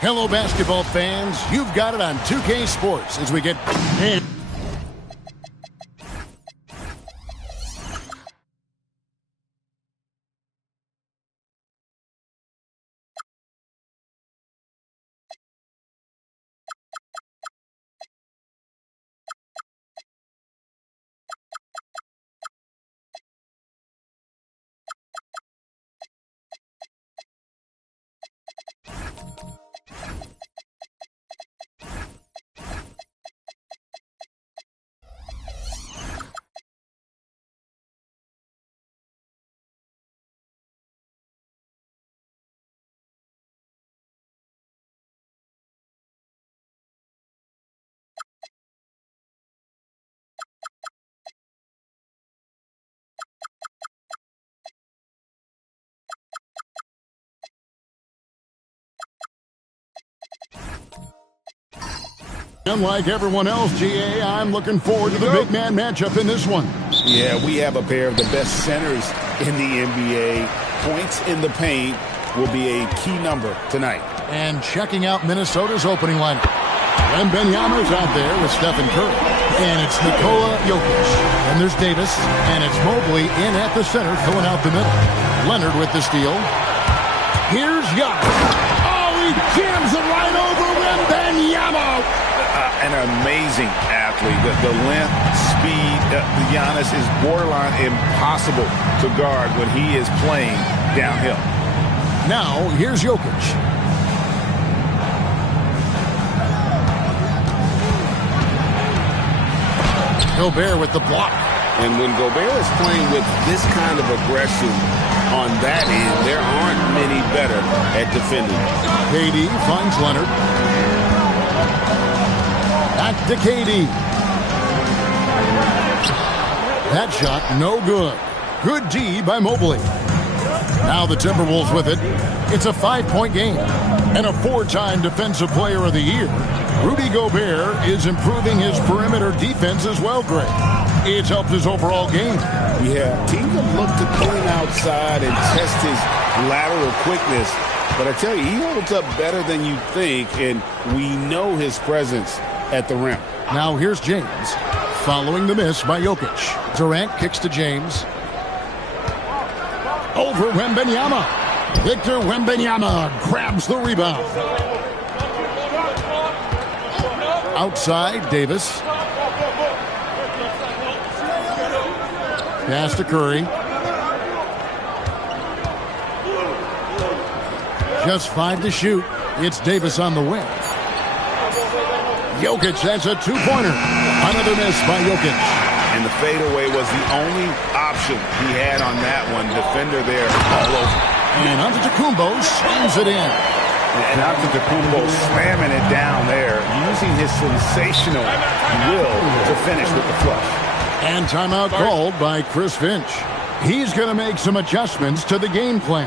Hello, basketball fans. You've got it on 2K Sports as we get... Unlike everyone else, GA, I'm looking forward to the big man matchup in this one. Yeah, we have a pair of the best centers in the NBA. Points in the paint will be a key number tonight. And checking out Minnesota's opening lineup. Wembanyama's out there with Stephen Curry. And it's Nikola Jokic. And there's Davis. And it's Mobley in at the center, filling out the middle. Leonard with the steal. Here's Giannis. Oh, he jams it right over Wembanyama. An amazing athlete. The length, speed, Giannis is borderline impossible to guard when he is playing downhill. Now, here's Jokic. Gobert with the block. And when Gobert is playing with this kind of aggression on that end, there aren't many better at defending. KD finds Leonard. Back to KD. That shot, no good. Good D by Mobley. Now the Timberwolves with it. It's a 5-point game. And a 4-time Defensive Player of the Year. Rudy Gobert is improving his perimeter defense as well, Greg. It's helped his overall game. Yeah, teams have looked to pull him outside and test his lateral quickness. But I tell you, he holds up better than you think, and we know his presence at the rim. Now here's James, following the miss by Jokic. Durant kicks to James. Over Wembanyama. Victor Wembanyama grabs the rebound. Outside, Davis. Pass to Curry. Just 5 to shoot. It's Davis on the wing. Jokic has a 2-pointer. Another miss by Jokic. And the fadeaway was the only option he had on that one. Defender there all over. And Antetokounmpo slams it in. And Antetokounmpo slamming it down there, using his sensational will to finish with the flush. And timeout called by Chris Finch. He's going to make some adjustments to the game plan.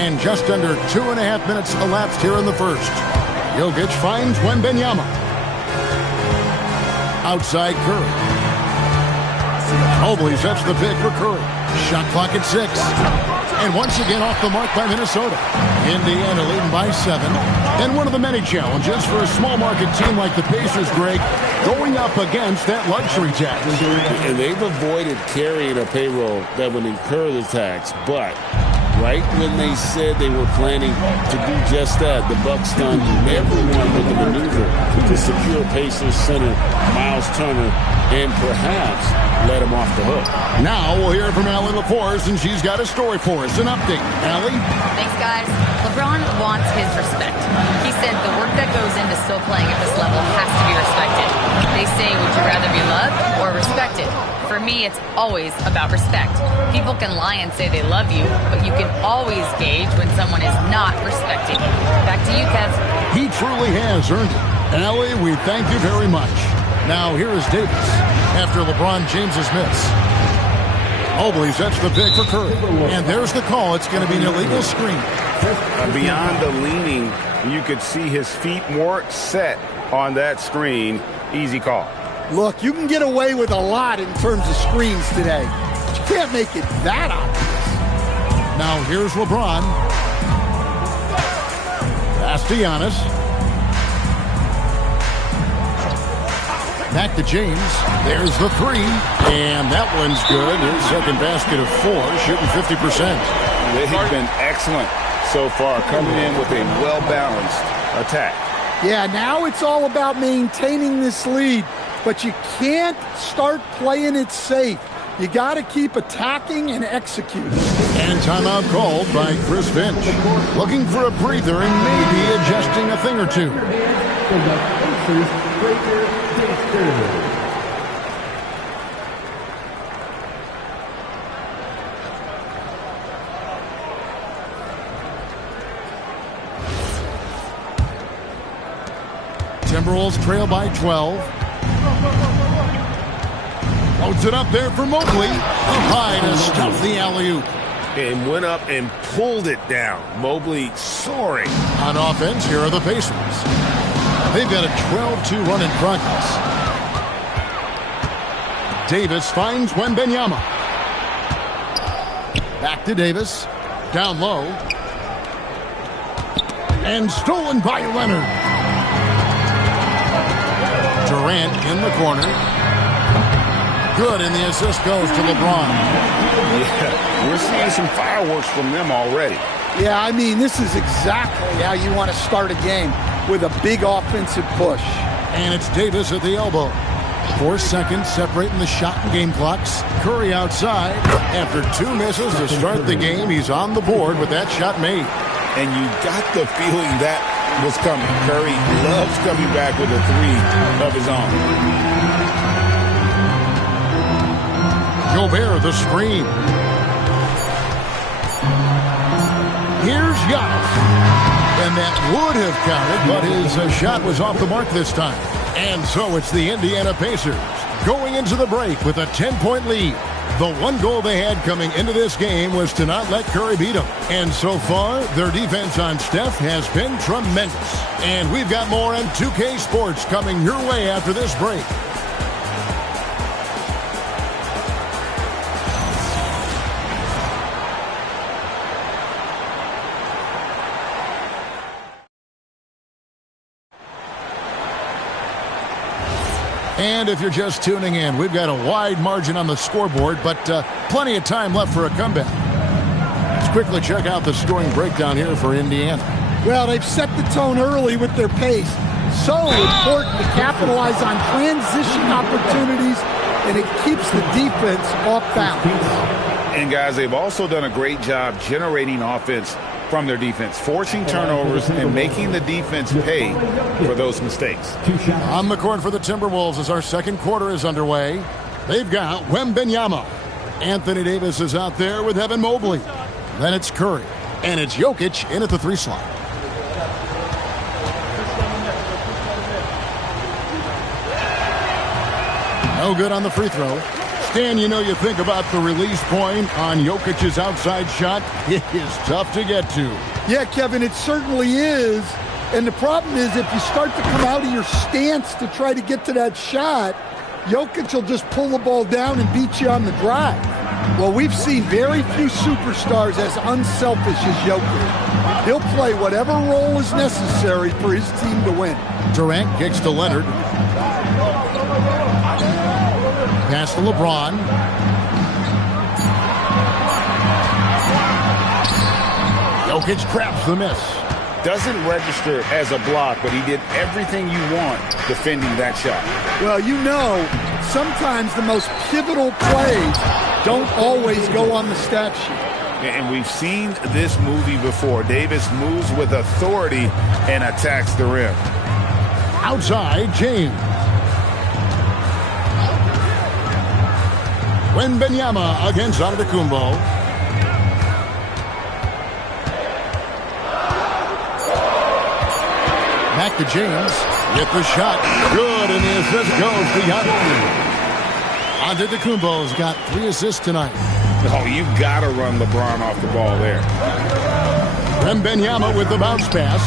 And just under 2.5 minutes elapsed here in the first. Jokic finds Wembanyama. Outside Curry. Mobley sets the pick for Curry. Shot clock at 6. And once again off the mark by Minnesota. Indiana leading by 7. And one of the many challenges for a small market team like the Pacers, Greg, going up against that luxury tax. And they've avoided carrying a payroll that would incur the tax, but Right when they said they were planning to do just that, the Bucs stunned everyone with the maneuver to secure Pacers center Miles Turner and perhaps let him off the hook. Now we'll hear from Allie LaForce, and she's got a story for us. An update. Allie? Thanks, guys. LeBron wants his respect. He said the work that goes into still playing at this level has to be respected. They say, would you rather be loved or respected? For me, it's always about respect. People can lie and say they love you, but you can always gauge when someone is not respecting you. Back to you, Kev. He truly has earned it. Allie, we thank you very much. Now here is Davis after LeBron James's miss. Mobley sets the pick for Curry. And there's the call. It's going to be an illegal screen. Beyond the leaning, you could see his feet more set on that screen. Easy call. Look, you can get away with a lot in terms of screens today. But you can't make it that obvious. Now here's LeBron. Pass to Giannis. Back to James. There's the three. And that one's good. His second basket of 4, shooting 50%. They've been excellent so far, coming in with a well-balanced attack. Yeah, now it's all about maintaining this lead. But you can't start playing it safe. You got to keep attacking and executing. And timeout called by Chris Finch. Looking for a breather and maybe adjusting a thing or two. Timberwolves trail by 12. Loads it up there for Mobley. Up high to stuff the alley-oop. And went up and pulled it down. Mobley soaring. On offense, here are the Pacers. They've got a 12-2 run in progress. Davis finds Wembanyama. Back to Davis. Down low. And stolen by Leonard. Durant in the corner. Good, and the assist goes to LeBron. Yeah, we're seeing some fireworks from them already. Yeah, I mean, this is exactly how you want to start a game, with a big offensive push. And it's Davis at the elbow. 4 seconds separating the shot and game clocks. Curry outside. After 2 misses to start the game, he's on the board with that shot made. And you got the feeling that was coming. Curry loves coming back with a 3 of his own. Gobert, the screen. Here's Giannis. And that would have counted, but his shot was off the mark this time. And so it's the Indiana Pacers going into the break with a 10-point lead. The one goal they had coming into this game was to not let Curry beat them. And so far, their defense on Steph has been tremendous. And we've got more on 2K Sports coming your way after this break. And if you're just tuning in, we've got a wide margin on the scoreboard, but plenty of time left for a comeback. Let's quickly check out the scoring breakdown here for Indiana. Well, they've set the tone early with their pace. So important to capitalize on transition opportunities, and it keeps the defense off balance. And, guys, they've also done a great job generating offense from their defense, forcing turnovers and making the defense pay for those mistakes. On the court for the Timberwolves as our second quarter is underway. They've got Wembanyama. Anthony Davis is out there with Evan Mobley. Then it's Curry. And it's Jokic in at the 3 slot. No good on the free throw. Stan, you know, you think about the release point on Jokic's outside shot. It is tough to get to. Yeah, Kevin, it certainly is. And the problem is if you start to come out of your stance to try to get to that shot, Jokic will just pull the ball down and beat you on the drive. Well, we've seen very few superstars as unselfish as Jokic. He'll play whatever role is necessary for his team to win. Durant kicks to Leonard. Pass to LeBron. Jokic traps the miss. Doesn't register as a block, but he did everything you want defending that shot. Well, you know, sometimes the most pivotal plays don't always go on the stat sheet. And we've seen this movie before. Davis moves with authority and attacks the rim. Outside, James. Wembanyama against Antetokounmpo. Back to James with the shot. Good, and the assist goes to Giannis. Antetokounmpo's got 3 assists tonight. Oh, you got to run LeBron off the ball there. Wembanyama with the bounce pass.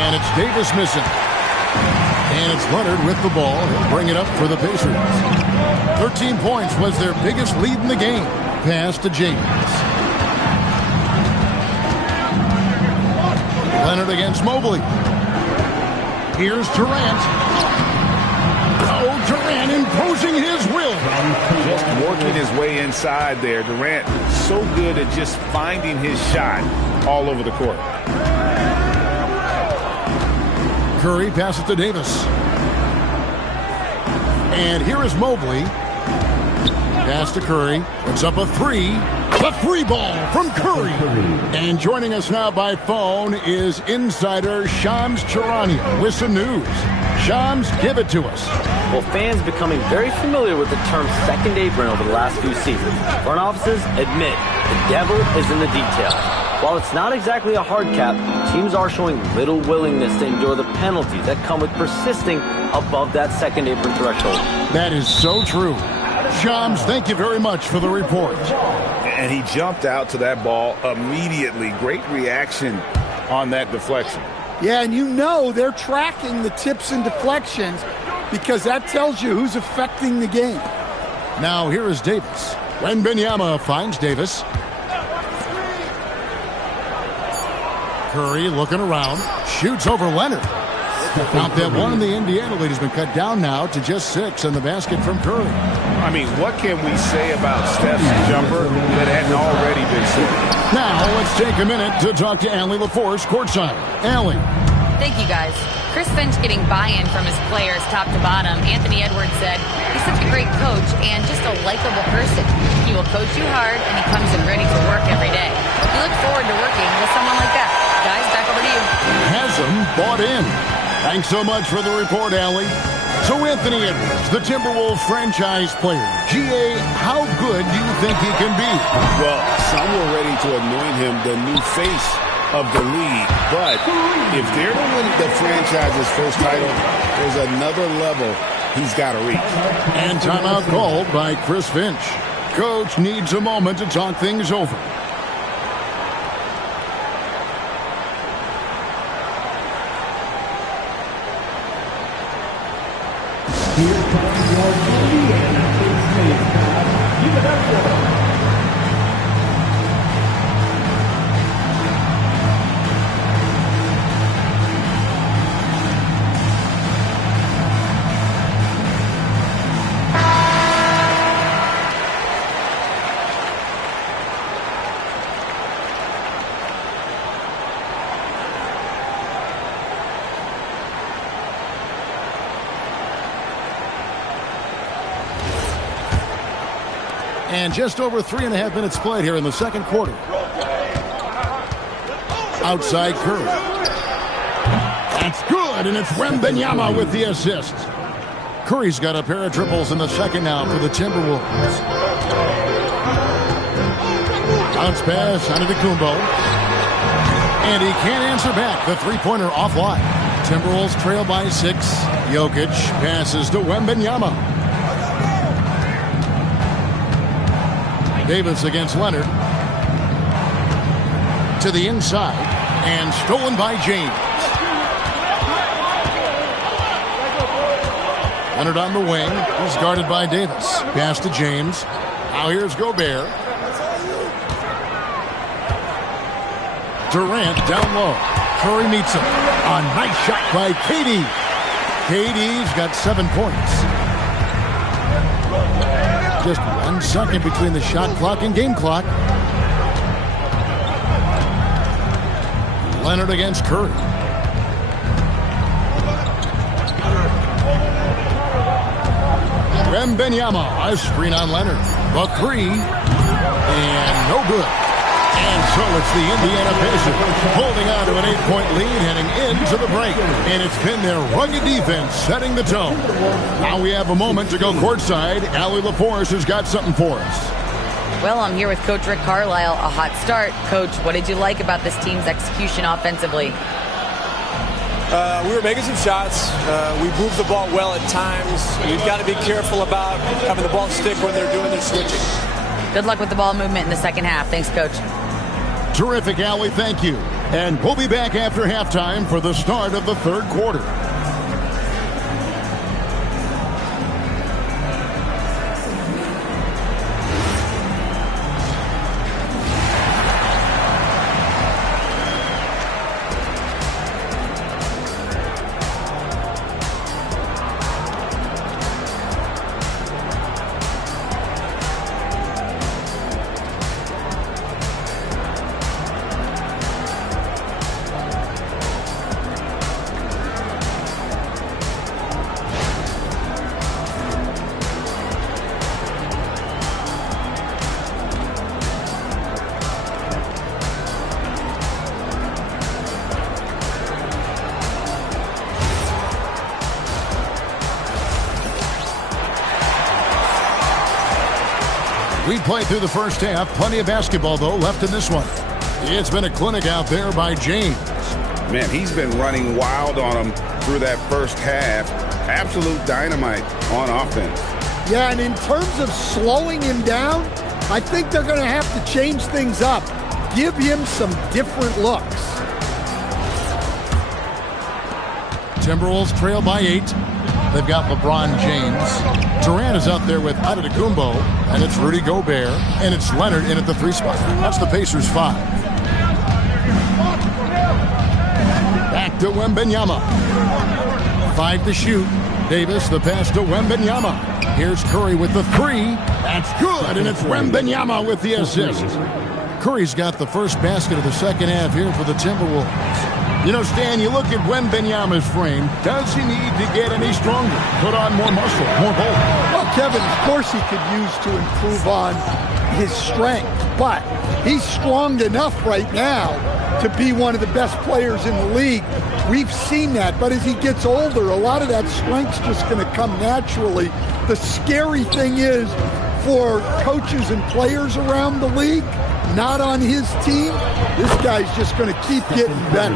And it's Davis missing. And it's Leonard with the ball. He'll bring it up for the Pacers. 13 points was their biggest lead in the game. Pass to James. Leonard against Mobley. Here's Durant. Oh, Durant imposing his will. Just working his way inside there. Durant so good at just finding his shot all over the court. Curry passes to Davis. And here is Mobley. Pass to Curry. It's up a 3. The 3 ball from Curry. And joining us now by phone is insider Shams Charania with some news. Shams, give it to us. Well, fans becoming very familiar with the term second apron over the last few seasons. Front offices admit the devil is in the details. While it's not exactly a hard cap, teams are showing little willingness to endure the penalties that come with persisting above that second apron threshold. That is so true. Shams, thank you very much for the report. And he jumped out to that ball immediately. Great reaction on that deflection. Yeah, and you know they're tracking the tips and deflections because that tells you who's affecting the game. Now here is Davis. Wembanyama finds Davis. Curry looking around. Shoots over Leonard. Count that one in the Indiana lead has been cut down now to just 6 in the basket from Curry. I mean, what can we say about Steph's jumper that hadn't already been said? Now let's take a minute to talk to Allie LaForce courtside. Allie. Thank you, guys. Chris Finch getting buy-in from his players top to bottom. Anthony Edwards said he's such a great coach and just a likable person. He will coach you hard, and he comes in ready to work every day. We look forward to working with someone like that. Guys, back over to you. Haslam bought in. Thanks so much for the report, Allie. So Anthony Edwards, the Timberwolves franchise player. G.A., how good do you think he can be? Well, some were ready to anoint him the new face of the league. But if they're to win the franchise's first title, there's another level he's got to reach. And timeout called by Chris Finch. Coach needs a moment to talk things over. Here comes your Indiana Pacers mascot, Universal. And just over 3.5 minutes played here in the second quarter. Outside Curry. That's good, and it's Wembanyama with the assist. Curry's got a pair of triples in the second now for the Timberwolves. Bounce pass onto Antetokounmpo. And he can't answer back. The three-pointer offline. Timberwolves trail by 6. Jokic passes to Wembanyama. Davis against Leonard. To the inside. And stolen by James. Leonard on the wing. He's guarded by Davis. Pass to James. Now here's Gobert. Durant down low. Curry meets him. A nice shot by KD. KD's got 7 points. Just 1 second between the shot clock and game clock. Leonard against Curry. Wembanyama, a screen on Leonard. The three, and no good. And so it's the Indiana Pacers holding on to an 8-point lead heading into the break. And it's been their rugged defense setting the tone. Now we have a moment to go courtside. Allie LaForce has got something for us. Well, I'm here with Coach Rick Carlisle. A hot start. Coach, what did you like about this team's execution offensively? We were making some shots. We moved the ball well at times. We've got to be careful about having the ball stick when they're doing their switching. Good luck with the ball movement in the second half. Thanks, Coach. Terrific, Allie. Thank you. And we'll be back after halftime for the start of the third quarter. We played through the first half. Plenty of basketball, though, left in this one. It's been a clinic out there by James. Man, he's been running wild on him through that first half. Absolute dynamite on offense. Yeah, and in terms of slowing him down, I think they're going to have to change things up. Give him some different looks. Timberwolves trail by 8. They've got LeBron James. Durant is out there with Antetokounmpo, and it's Rudy Gobert, and it's Leonard in at the 3 spot. That's the Pacers 5. Back to Wembanyama. 5 to shoot. Davis, the pass to Wembanyama. Here's Curry with the 3. That's good, and it's Wembanyama with the assist. Curry's got the first basket of the second half here for the Timberwolves. You know, Stan, you look at Wembanyama's frame. Does he need to get any stronger? Put on more muscle, more bulk? Well, Kevin, of course he could use to improve on his strength, but he's strong enough right now to be one of the best players in the league. We've seen that, but as he gets older, a lot of that strength's just going to come naturally. The scary thing is for coaches and players around the league, not on his team, this guy's just going to keep getting better.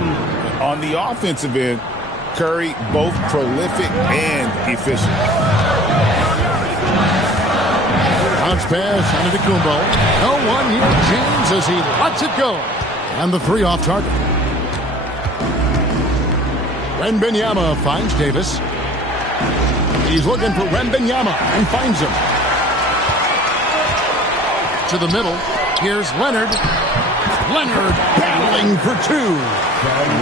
On the offensive end, Curry both prolific and efficient. Bounce pass Antetokounmpo. No one here. James as he lets it go. And the 3 off target. Wembanyama finds Davis. He's looking for Wembanyama and finds him. To the middle. Here's Leonard. Leonard battling for 2.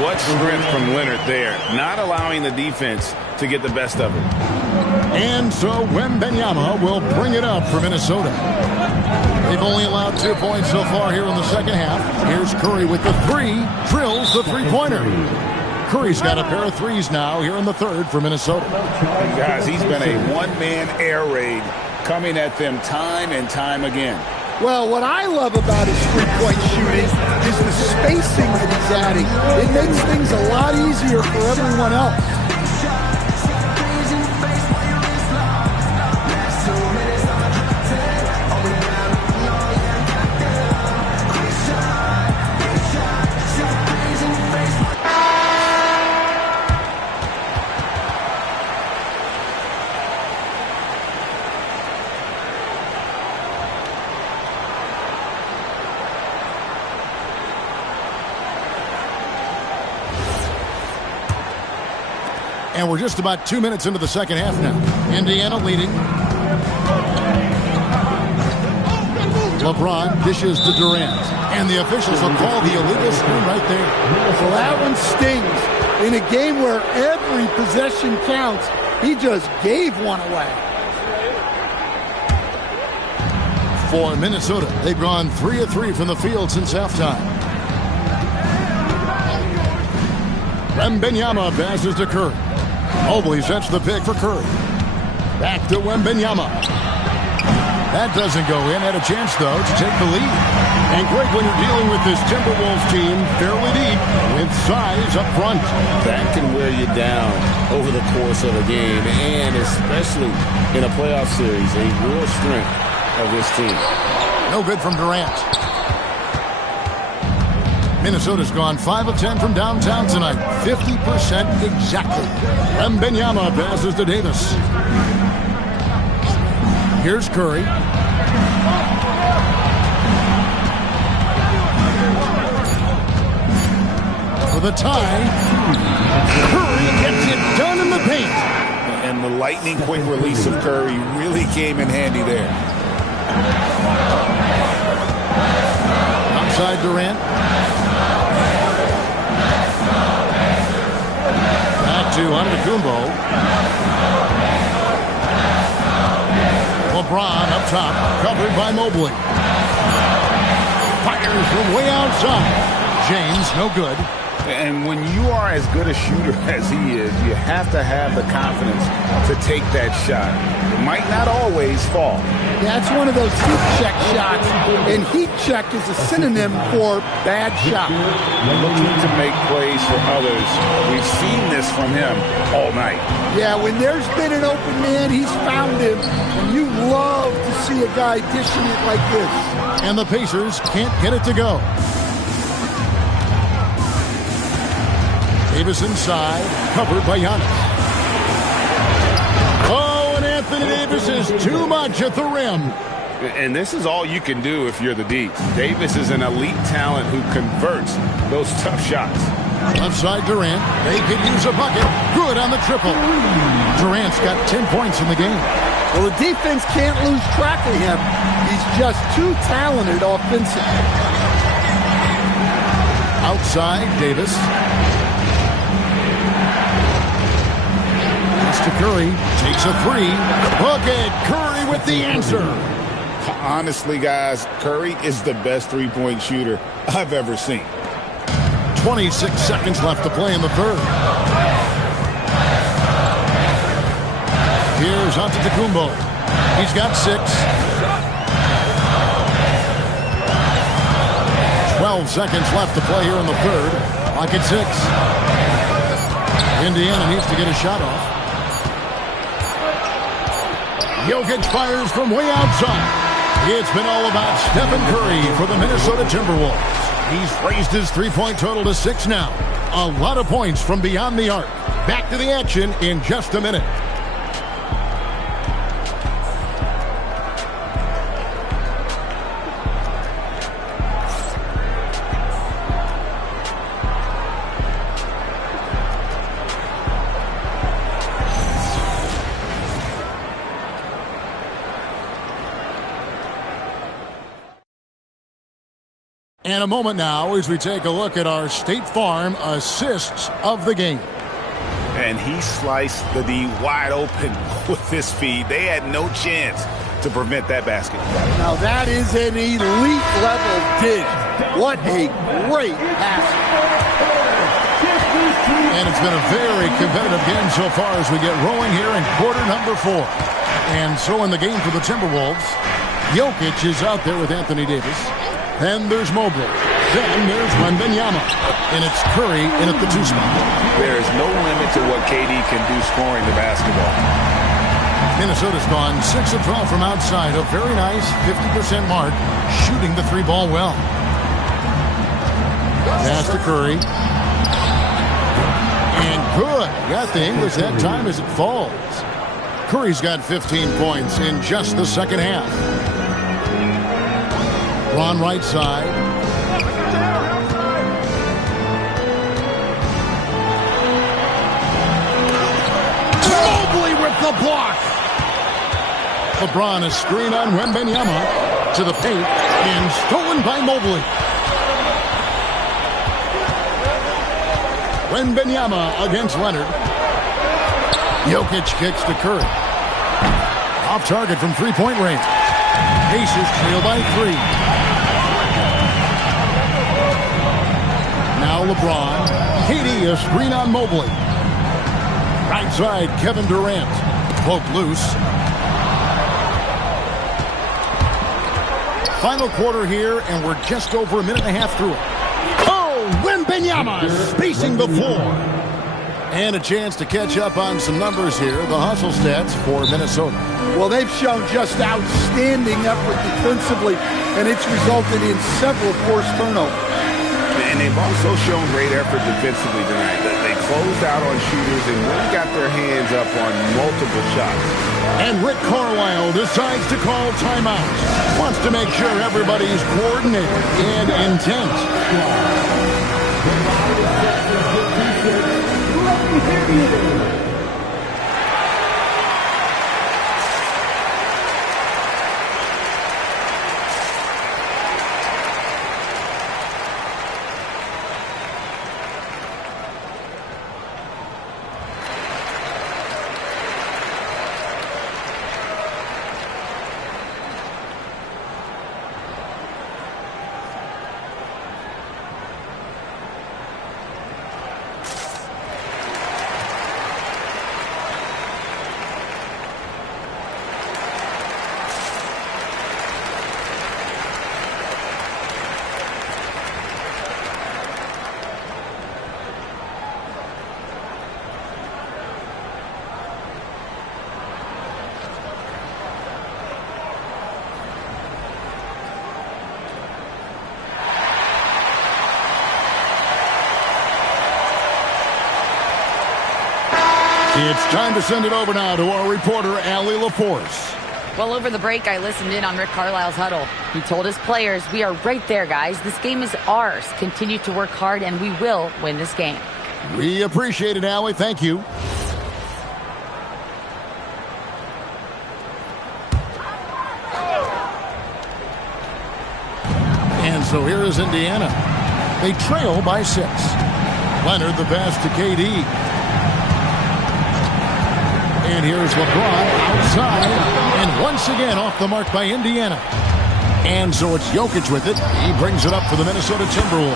What strength from Leonard there, not allowing the defense to get the best of it. And so Wembanyama will bring it up for Minnesota. They've only allowed 2 points so far here in the second half. Here's Curry with the 3, drills the 3-pointer. Curry's got a pair of 3s now here in the third for Minnesota. Guys, he's been a one-man air raid coming at them time and time again. Well, what I love about his three-point shooting is the spacing that he's adding. It makes things a lot easier for everyone else. And we're just about 2 minutes into the second half now. Indiana leading. LeBron dishes to Durant. And the officials will call the illegal screen right there. So that one stings. In a game where every possession counts, he just gave one away. For Minnesota, they've gone 3 of 3 from the field since halftime. Wembanyama passes to Curry. Mobley sets the pick for Curry. Back to Wembanyama. That doesn't go in. Had a chance, though, to take the lead. And Greg, when you're dealing with this Timberwolves team, fairly deep, with size up front. That can wear you down over the course of a game, and especially in a playoff series, a real strength of this team. No good from Durant. Minnesota's gone 5 of 10 from downtown tonight. 50% exactly. Wembanyama passes to Davis. Here's Curry. For the tie. Curry gets it done in the paint. And the lightning quick release of Curry really came in handy there. Outside Durant. Back to Antetokounmpo. LeBron up top, covered by Mobley. Fires from way outside. James, no good. And when you are as good a shooter as he is, you have to have the confidence to take that shot. It might not always fall. Yeah, it's one of those heat check shots, and heat check is a synonym for bad shot. Looking to make plays for others. We've seen this from him all night. Yeah, when there's been an open man, he's found him, and you love to see a guy dishing it like this. And the Pacers can't get it to go. Davis inside, covered by Giannis. Oh, and Anthony Davis is too much at the rim. And this is all you can do if you're the Deets. Davis is an elite talent who converts those tough shots. Left side Durant. They could use a bucket. Good on the triple. Durant's got 10 points in the game. Well, the defense can't lose track of him. He's just too talented offensively. Outside, Davis. To Curry, takes a three. Look at Curry with the answer. Honestly, guys, Curry is the best three-point shooter I've ever seen. 26 seconds left to play in the third. Here's Antetokounmpo. He's got 6. 12 seconds left to play here in the third. Clock at 6. Indiana needs to get a shot off. Jokic fires from way outside. It's been all about Stephen Curry for the Minnesota Timberwolves. He's raised his three-point total to 6 now. A lot of points from beyond the arc. Back to the action in just a minute. And a moment now as we take a look at our State Farm assists of the game. And he sliced the D wide open with his feed. They had no chance to prevent that basket. Now that is an elite level dig. What a great pass. And it's been a very competitive game so far as we get rolling here in quarter number 4. And so in the game for the Timberwolves, Jokic is out there with Anthony Davis. Then there's Mobley. Then there's Wembanyama. And it's Curry in at the 2 spot. There is no limit to what KD can do scoring the basketball. Minnesota's gone 6 of 12 from outside. A very nice 50% mark, shooting the 3-ball well. Pass to Curry. And good. Got the English that time as it falls. Curry's got 15 points in just the second half. Ron right side. Mobley with the block. LeBron is screen on Wembanyama to the paint and stolen by Mobley. Wembanyama against Leonard. Jokic kicks to Curry. Off target from three-point range. Pacers trail by 3. Now LeBron. KD a screen on Mobley. Right side, Kevin Durant. Poked loose. Final quarter here, and we're just over a minute and a half through it. Oh, Wembanyama spacing the floor. And a chance to catch up on some numbers here. The hustle stats for Minnesota. Well, they've shown just outstanding effort defensively, and it's resulted in several forced turnovers. And they've also shown great effort defensively tonight. They closed out on shooters and really got their hands up on multiple shots. And Rick Carlisle decides to call timeout. Wants to make sure everybody's coordinated and intent. It's time to send it over now to our reporter, Allie LaForce. Well, over the break, I listened in on Rick Carlisle's huddle. He told his players, we are right there, guys. This game is ours. Continue to work hard, and we will win this game. We appreciate it, Allie. Thank you. And so here is Indiana. They trail by 6. Leonard the pass to KD. And here's LeBron outside. And once again off the mark by Indiana. And so it's Jokic with it. He brings it up for the Minnesota Timberwolves.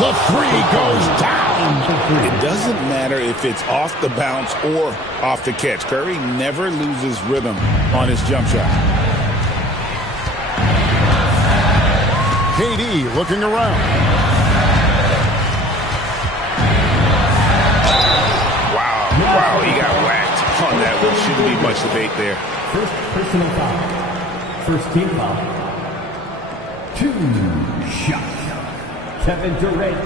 The three goes down. It doesn't matter if it's off the bounce or off the catch. Curry never loses rhythm on his jump shot. KD looking around. Wow, he got whacked on that one. Shouldn't be much debate there. First personal foul. First team foul. 2 shots. Kevin Durant.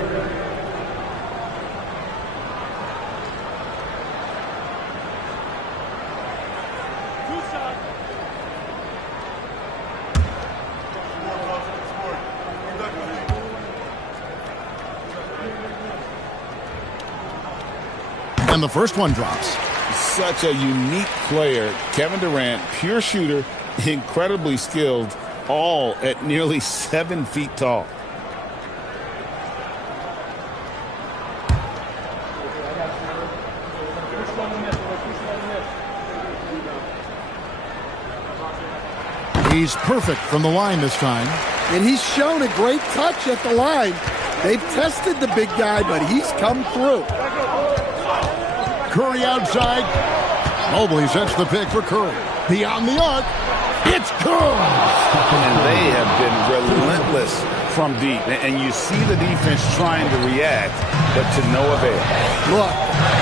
And the first one drops. Such a unique player. Kevin Durant, pure shooter, incredibly skilled, all at nearly 7 feet tall. He's perfect from the line this time. And he's shown a great touch at the line. They've tested the big guy, but he's come through. Curry outside. Mobley sets the pick for Curry. Beyond the arc. It's good. And they have been relentless from deep. And you see the defense trying to react, but to no avail. Look,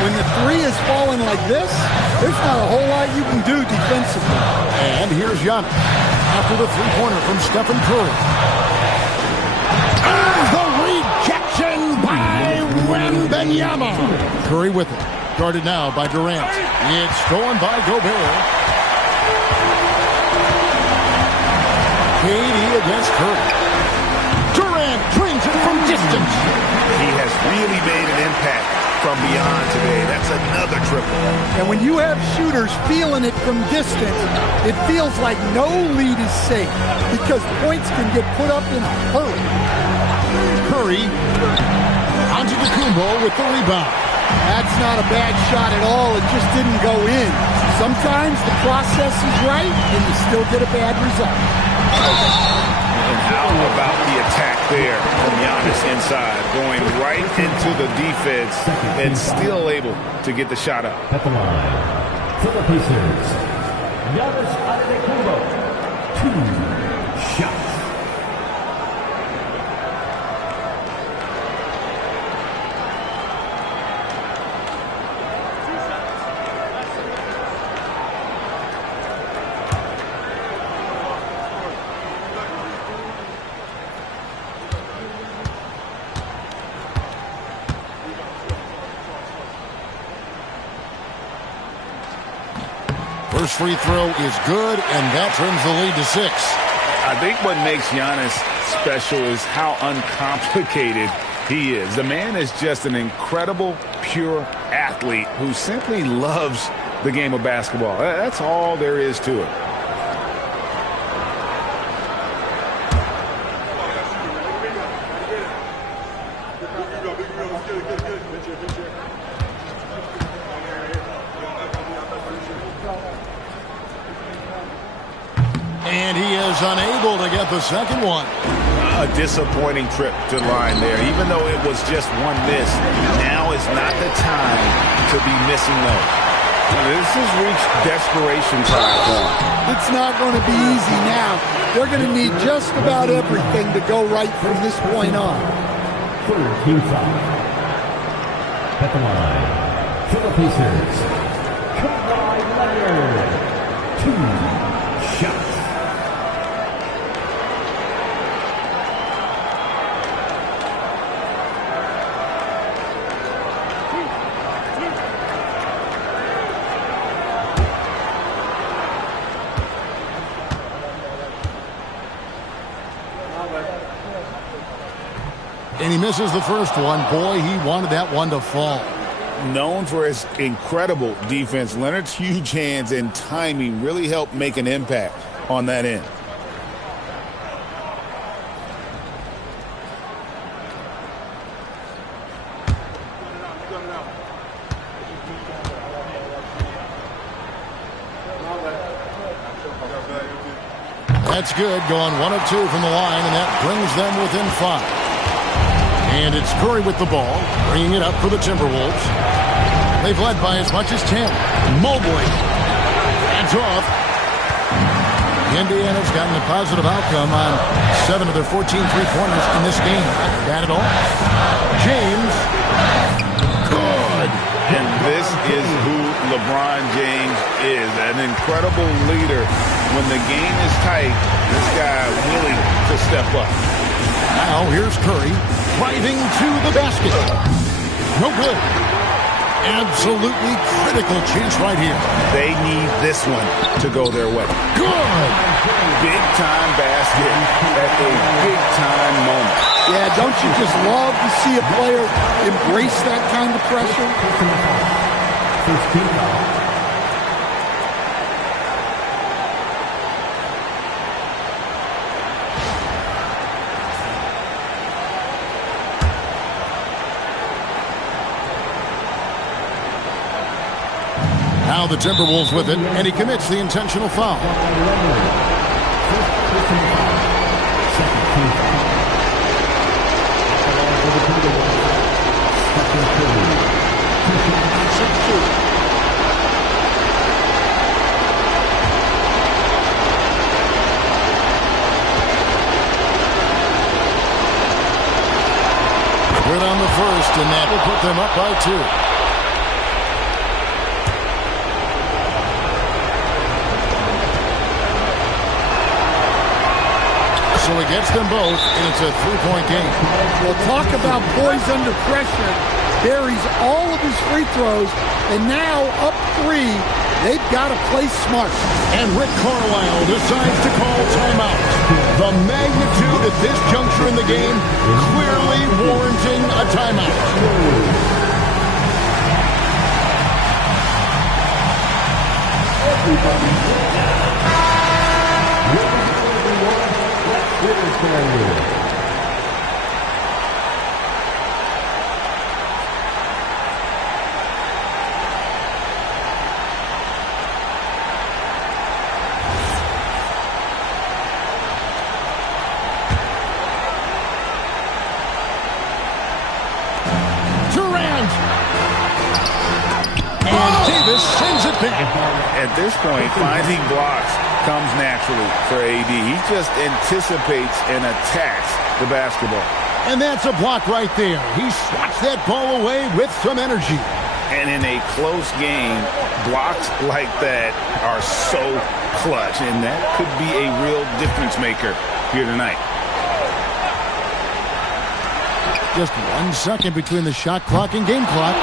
when the three is falling like this, there's not a whole lot you can do defensively. And here's Giannis after the three-pointer from Stephen Curry. And the rejection by Wembanyama. Curry with it. Guarded now by Durant. It's stolen by Gobert. KD against Curry. Durant drains it from distance. He has really made an impact from beyond today. That's another triple. And when you have shooters feeling it from distance, it feels like no lead is safe because points can get put up in a hurry. Curry onto the Kumbo with the rebound. That's not a bad shot at all. It just didn't go in. Sometimes the process is right and you still get a bad result. And how about the attack there from Giannis inside, going right into the defense and still able to get the shot up. At the line, for the Pacers, Giannis Antetokounmpo, 2 shots. First free throw is good, and that turns the lead to 6. I think what makes Giannis special is how uncomplicated he is. The man is just an incredible, pure athlete who simply loves the game of basketball. That's all there is to it. And he is unable to get the second one. A disappointing trip to the line there. Even though it was just one miss, now is not the time to be missing those. This has reached desperation time for him. It's not going to be easy now. They're going to need just about everything to go right from this point on. Third team foul. At the line, for the Pacers, Kawhi Leonard, 2 shots. And he misses the first one. Boy, he wanted that one to fall. Known for his incredible defense, Leonard's huge hands and timing really helped make an impact on that end. That's good, going 1 of 2 from the line, and that brings them within 5. And it's Curry with the ball, bringing it up for the Timberwolves. They've led by as much as 10. Mobley. Hands off. Indiana's gotten a positive outcome on 7 of their 14 three-pointers in this game. Got it all. James. Good. And this is who LeBron James is, an incredible leader. When the game is tight, this guy willing to step up. Now here's Curry driving to the basket. No good. Absolutely critical chance right here. They need this one to go their way. Good. Big time basket at a big time moment. Yeah, don't you just love to see a player embrace that kind of pressure? First team foul. Now the Timberwolves with it, and he commits the intentional foul. Good on the first, and that will put them up by 2. So he gets them both, and it's a 3-point game. Well, talk about poise under pressure. Buries all of his free throws, and now up 3. They've got to play smart. And Rick Carlisle decides to call timeout. The magnitude at this juncture in the game clearly warranting a timeout. Durant. And Davis sends it back. At this point, finding blocks comes naturally for AD. He just anticipates and attacks the basketball. And that's a block right there. He swats that ball away with some energy. And in a close game, blocks like that are so clutch, and that could be a real difference maker here tonight. Just 1 second between the shot clock and game clock.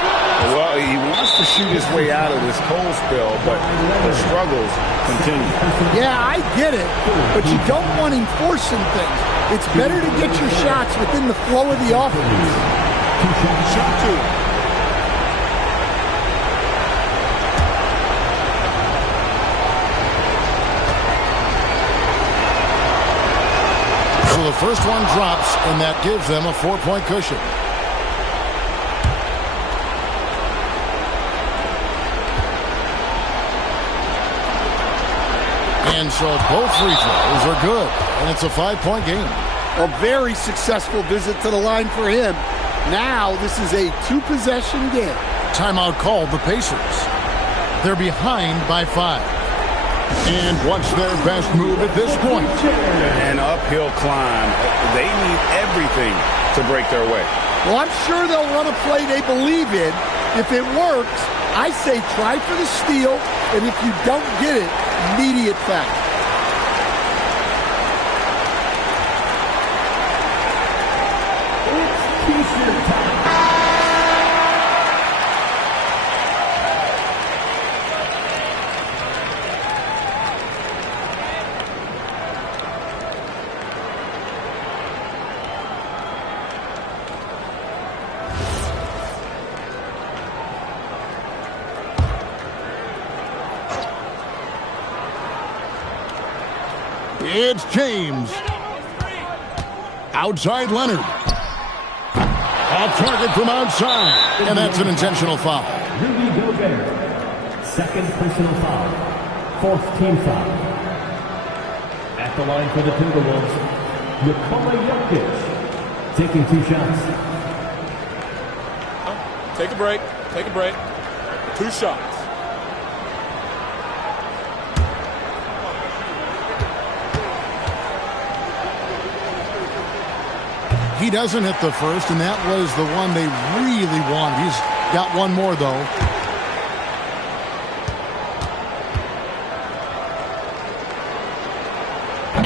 Well, he wants to shoot his way out of this cold spell, but the struggles continue. Yeah, I get it, but you don't want him forcing things. It's better to get your shots within the flow of the offense. Shot 2. So the first one drops, and that gives them a 4-point cushion. And so both free throws are good, and it's a 5-point game. A very successful visit to the line for him. Now this is a 2-possession game. Timeout called the Pacers. They're behind by 5. And what's their best move at this point? An uphill climb. They need everything to break their way. Well, I'm sure they'll run a play they believe in. If it works, I say try for the steal, and if you don't get it, immediate foul. It's James. Outside Leonard. Off target from outside. And that's an intentional foul. Rudy Gobert. Second personal foul. Fourth team foul. At the line for the Timberwolves, Nikola Jokic. Taking 2 shots. Take a break. Take a break. 2 shots. He doesn't hit the first, and that was the one they really wanted. He's got one more, though.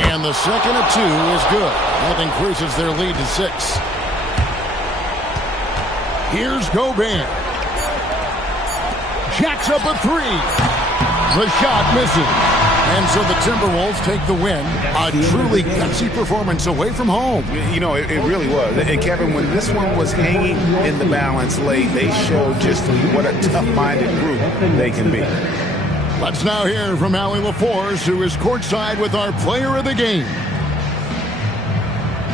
And the second of 2 is good. That increases their lead to 6. Here's Gobert. Jacks up a 3. The shot misses. And so the Timberwolves take the win. A truly gutsy performance away from home. You know, it really was. And Kevin, when this one was hanging in the balance late, they showed just what a tough-minded group they can be. Let's now hear from Allie LaForce, who is courtside with our player of the game.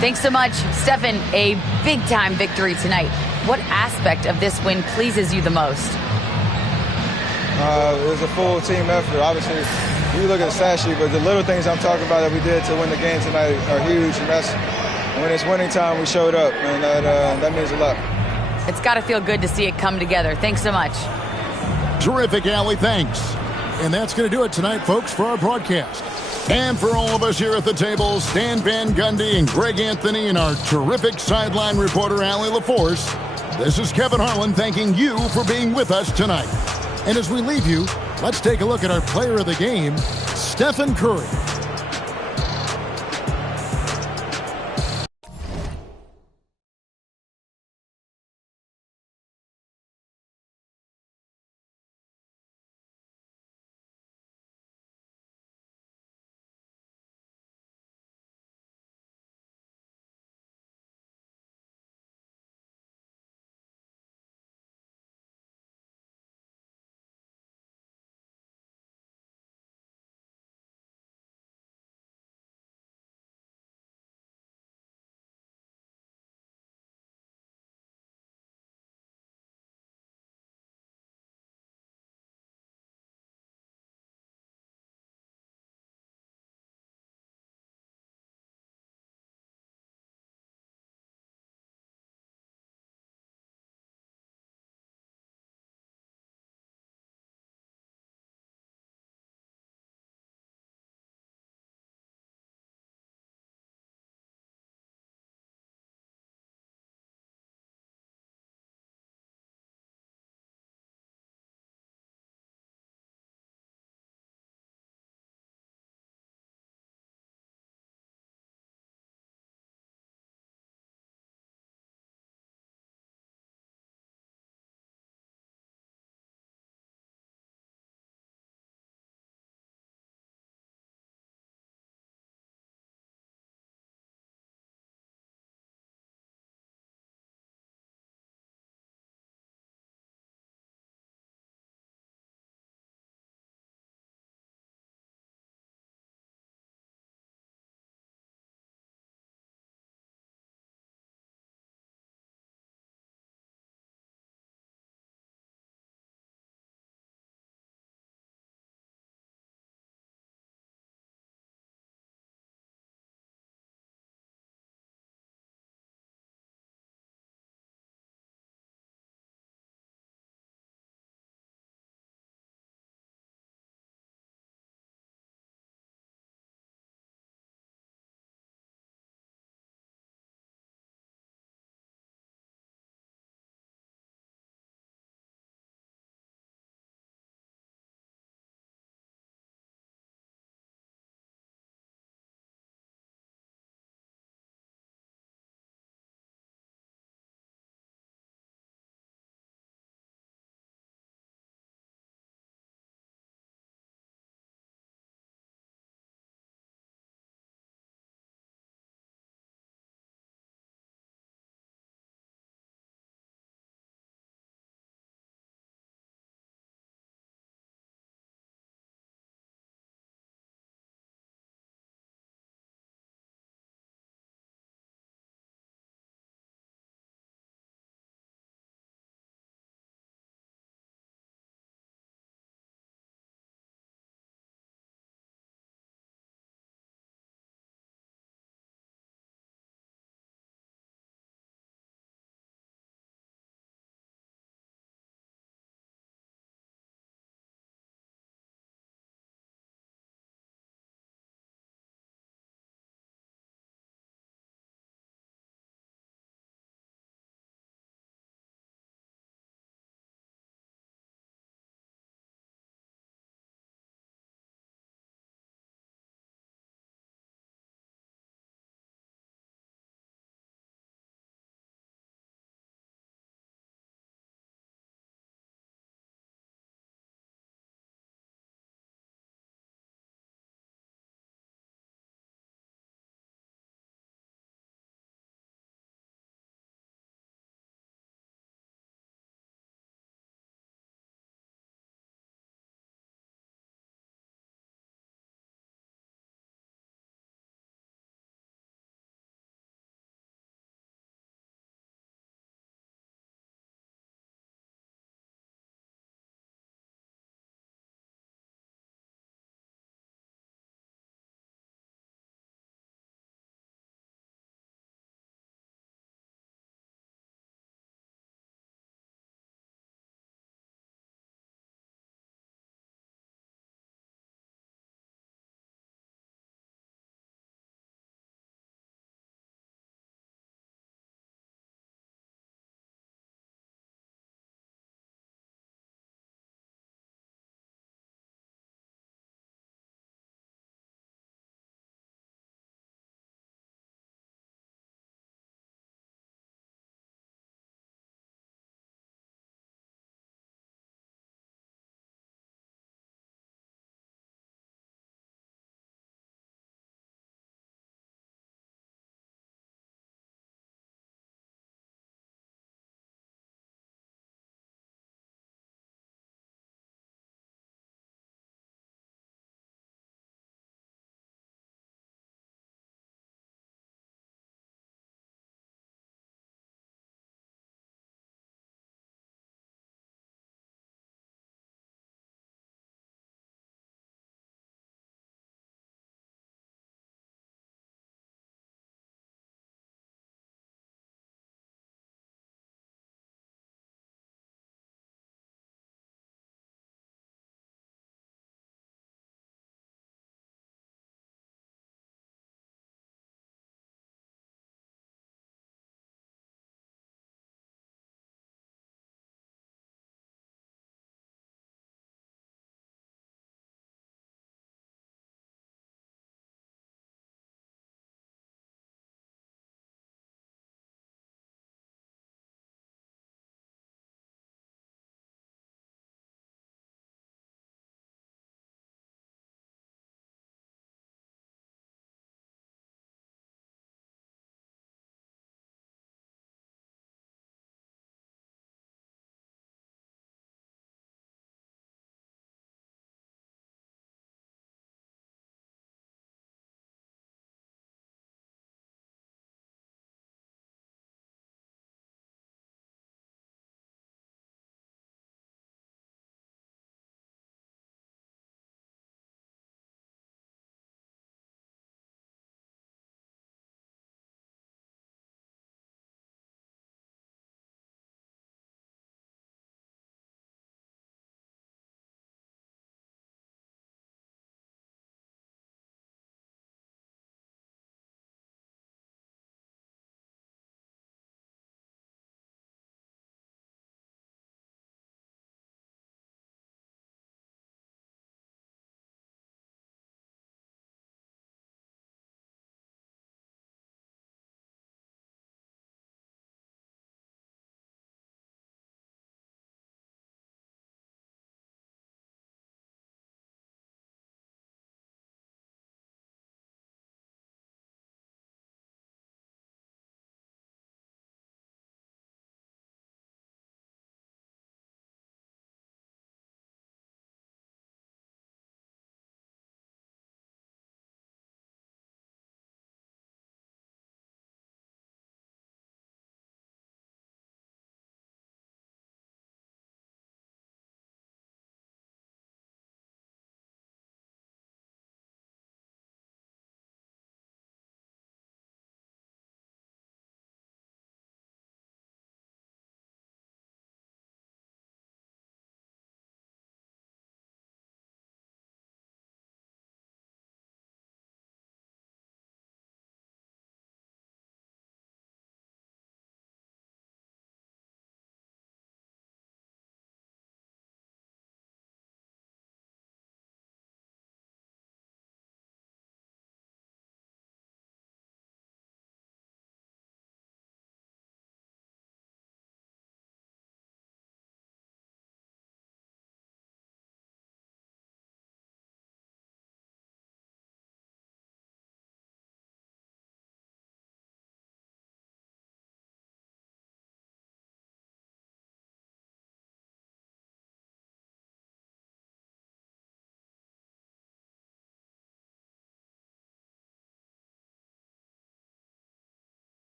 Thanks so much, Stephen. A big-time victory tonight. What aspect of this win pleases you the most? It was a full team effort. Obviously, you look at the stat sheet, but the little things I'm talking about that we did to win the game tonight are huge. And that's when it's winning time, we showed up, and that means a lot. It's got to feel good to see it come together. Thanks so much. Terrific, Allie. Thanks. And that's going to do it tonight, folks, for our broadcast. And for all of us here at the table, Stan Van Gundy and Greg Anthony and our terrific sideline reporter, Allie LaForce, this is Kevin Harlan thanking you for being with us tonight. And as we leave you, let's take a look at our player of the game, Stephen Curry.